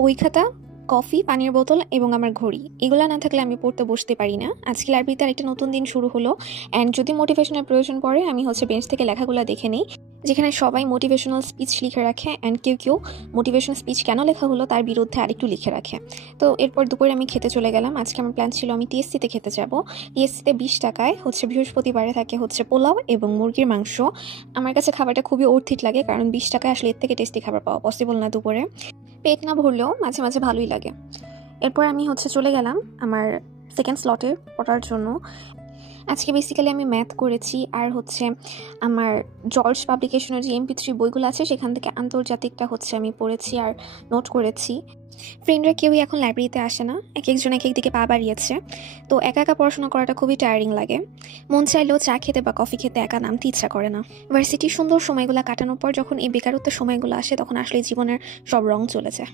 বই খাতা, কফি, পানির বোতল এবং আমার ঘড়ি। এগুলা না থাকলে আমি পড়তে বসতে পারি না। আজকে লাইব্রেরিতে আরেকটা নতুন দিন শুরু হলো। অ্যান্ড যদি মোটিভেশনের প্রয়োজন পড়ে আমি বেঞ্চ থেকে লেখাগুলো দেখে নিই, যেখানে সবাই মোটিভেশনাল স্পিচ লিখে রাখে অ্যান্ড কেউ কেউ মোটিভেশনাল স্পিচ কেন লেখা হলো তার বিরুদ্ধে আরেকটু লিখে রাখে। তো এরপর দুপুরে আমি খেতে চলে গেলাম। আজকে আমার প্ল্যান ছিল আমি টিএসসিতে খেতে যাব। টিএসসিতে 20 টাকায় বৃহস্পতিবারে থাকে পোলাও এবং মুরগির মাংস। আমার কাছে খাবারটা খুবই অর্থিত লাগে, কারণ 20 টাকায় আসলে এর থেকে টেস্টি খাবার পাওয়া পসিবল না দুপুরে। পেট না ভরলেও মাঝে মাঝে ভালোই লাগে। এরপর আমি চলে গেলাম আমার সেকেন্ড স্লটে পড়ার জন্য। আজকে বেসিক্যালি আমি ম্যাথ করেছি, আর আমার জর্জ পাবলিকেশনের যে MP3 বইগুলো আছে সেখান থেকে আন্তর্জাতিকটা আমি পড়েছি আর নোট করেছি। ফ্রেন্ডরা কেউই এখন লাইব্রেরিতে আসে না, এক একজন এক এক দিকে পা বাড়িয়েছে। তো একা একা পড়াশোনা করাটা খুবই টায়ারিং লাগে। মন চাইলেও চা খেতে বা কফি খেতে একা নামতে ইচ্ছা করে না। ভার্সিটির সুন্দর সময়গুলো কাটানোর পর যখন এই বেকারত্বের সময়গুলো আসে তখন আসলে জীবনের সব রং চলে যায়।